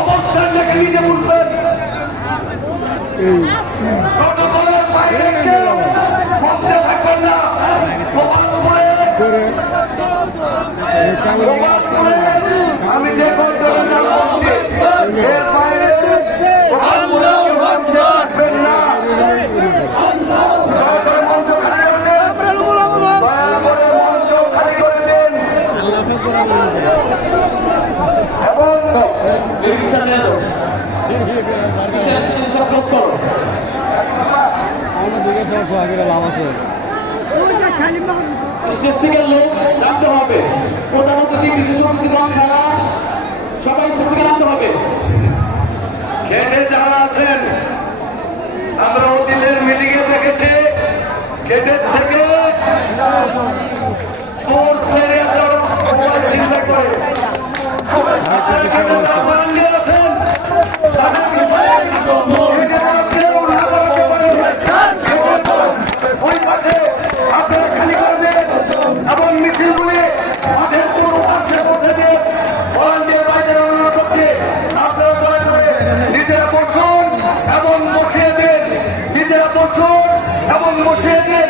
অবস্থান থেকে নিজে বুঝবেন প্রটোকলের বাইরে মঞ্চে থাকবেন না। আমি যে কর্তব্যের নাম বলছি এর বাইরে থাকবেন না। মঞ্চ খালি করে দেন স্টেজ থেকে লোক নামতে হবে। প্রধানমন্ত্রী বিশেষ অতিথি ছাড়া সবাই স্টেজ থেকে নামতে হবে। খেটে যারা আছেন আমরা অতীতের মিটিং এ দেখেছি খেটের থেকে চিন্তা করে ওই পাশে আপনারা খালি করবেন এবং মিছিলগুলি মাঠের পুরো পাশে বসে দিয়ে ভলান্টিয়ার বাইরে অনুরোধ করছে আপনারা দয়া করে নিজেরা বসুন এবং বসিয়ে দেন। নিজেরা বসুন এবং বসিয়ে দেন।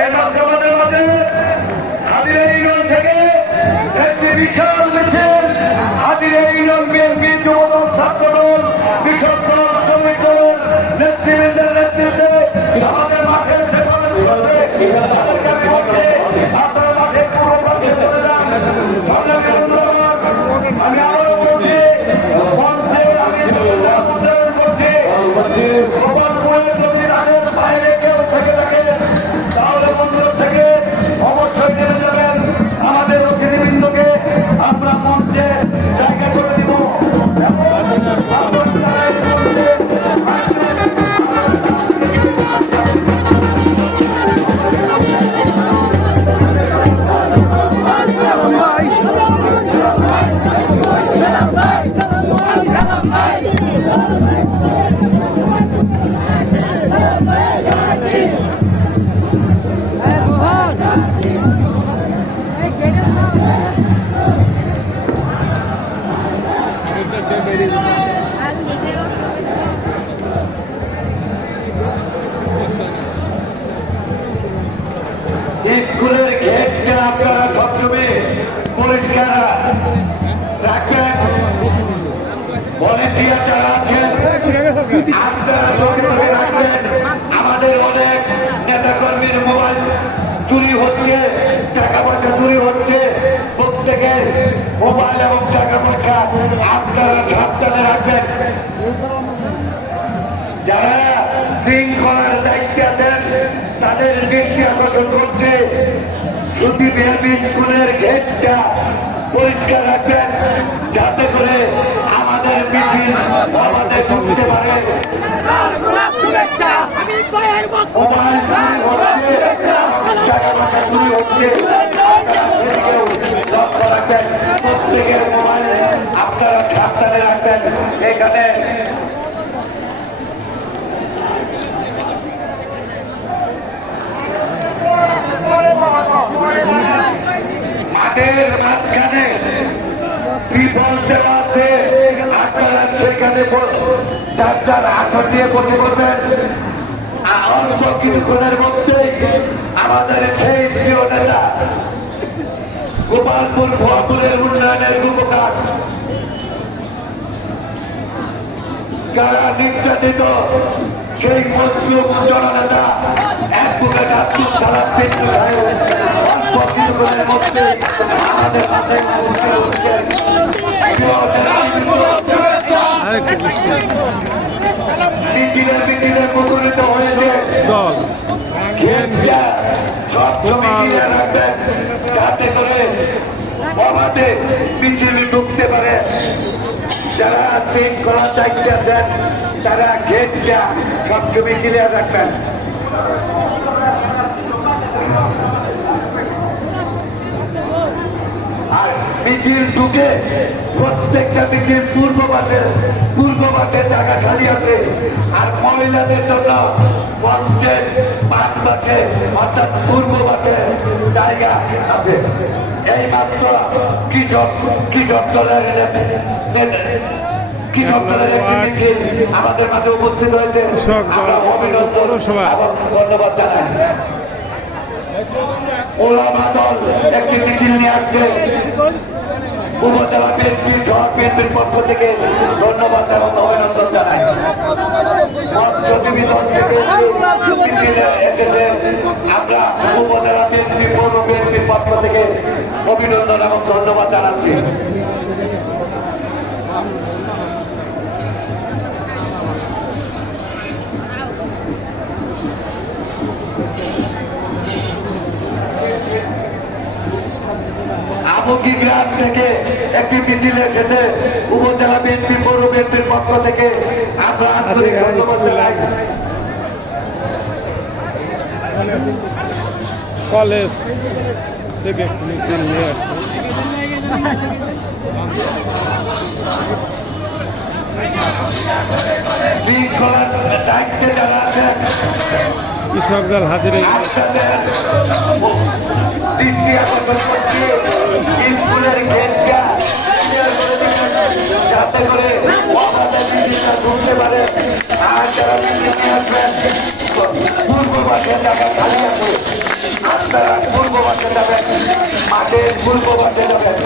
এই মাধ্যমের মধ্যে হাজিরা ইউনিয়ন থেকে একটি বিশাল মিছিল হাজিরা ইউনিয়ন বিএনপি যুবদল ছাত্রদল কৃষক দল শ্রমিক দলের নেতৃবৃন্দের নেতৃত্বে আমাদের মাঠে আপনারা মাঠে পুরো মাঠে চলে যান। আমি আরো বলছি গোপালপুরের যদি রানের বাইরে কেউ থেকে থাকে তাহলে মন্দির থেকে অবশ্যই জেনে যাবেন। আমাদের অতিথিবৃন্দকে আমরা মঞ্চে জায়গা করে দিব। স্কুলের গেটটা আপনারা সবসময় পরিষ্কার রাখবেন। ভলেন্টিয়ার যারা আছেন আপনারা রাখবেন। আমাদের অনেক নেতাকর্মীর মোবাইল চুরি হচ্ছে, টাকা পয়সা চুরি হচ্ছে। প্রত্যেকের মোবাইল এবং টাকা পয়সা আপনারা সাবধানে রাখবেন। যারা শৃঙ্খলার দায়িত্বে আছেন তাদের দৃষ্টি আকর্ষণ করছে সুতি বিএনপি স্কুলের গেটটা পরিষ্কার রাখবেন যাতে করে আমাদের মিছিল আমাদের ঢুকতে পারে। প্রত্যেকের মোবাইল আপনারা সাবধানে রাখবেন। এখানে মাঠের মাঝখানে বিপদ দেওয়া আছে। আপনারা সেখানে চার চার আসন দিয়ে বসে করবেন। অল্প কিছুক্ষণের মধ্যেই আমাদের সেই প্রিয় নেতা গোপালপুর ভোয়াপুরের উন্নয়নের রূপকার যারা নির্যাতিত সেই মজলুম জননেতা অ্যাডভোকেট আব্দুল সালাম পিন্টু সাহেব অল্প কিছুক্ষণের মধ্যে আমাদের মাঝে মিছিলে প্রকৃত হয়েছে। যাতে করে আমাদের মিছিল ঢুকতে পারে। যারা শৃঙ্খলা দায়িত্বে আছেন তারা গেটটা সবসময় ক্লিয়ার রাখবেন। আর মিছিল ঢুকে প্রত্যেকটা মিছিল পূর্ব পাশে জায়গা খালি আছে। আর মহিলাদের জন্য মঞ্চের পাঁচ পাশে অর্থাৎ পূর্ব পাশে জায়গা আছে। এই মাত্র কৃষক দলের আমাদের মাঝে উপস্থিত হয়েছে। আমরা অভিনন্দন এবং ধন্যবাদ জানাই। ওলামা দল একটি মিছিল নিয়ে আসছে। উপজেলা বিএনপি সহ বিএনপির পক্ষ থেকে ধন্যবাদ এবং অভিনন্দন জানাই। আমরা উপজেলা বিএনপি পৌর বিএনপির পক্ষ থেকে অভিনন্দন এবং ধন্যবাদ জানাচ্ছি। আমুকি গ্রাম থেকে একটি মিছিল এসেছে। উপজেলা বিএনপি পৌর বিএনপির পক্ষ থেকে আমরা আন্তরিক ধন্যবাদ জানাই। কলেজ থেকে মিছিল নিয়ে কৃষকদের হাজিরে দৃষ্টি আকর্ষণ করছি স্কুলের গেটটা যাতে করে ঘুরতে পারে। আর যারা নিয়ে আসবেন পূর্ব পাশের জায়গা খালি আছে, আপনারা পূর্ব পাশে যাবেন, মাঠের পূর্ব পাশে যাবেন।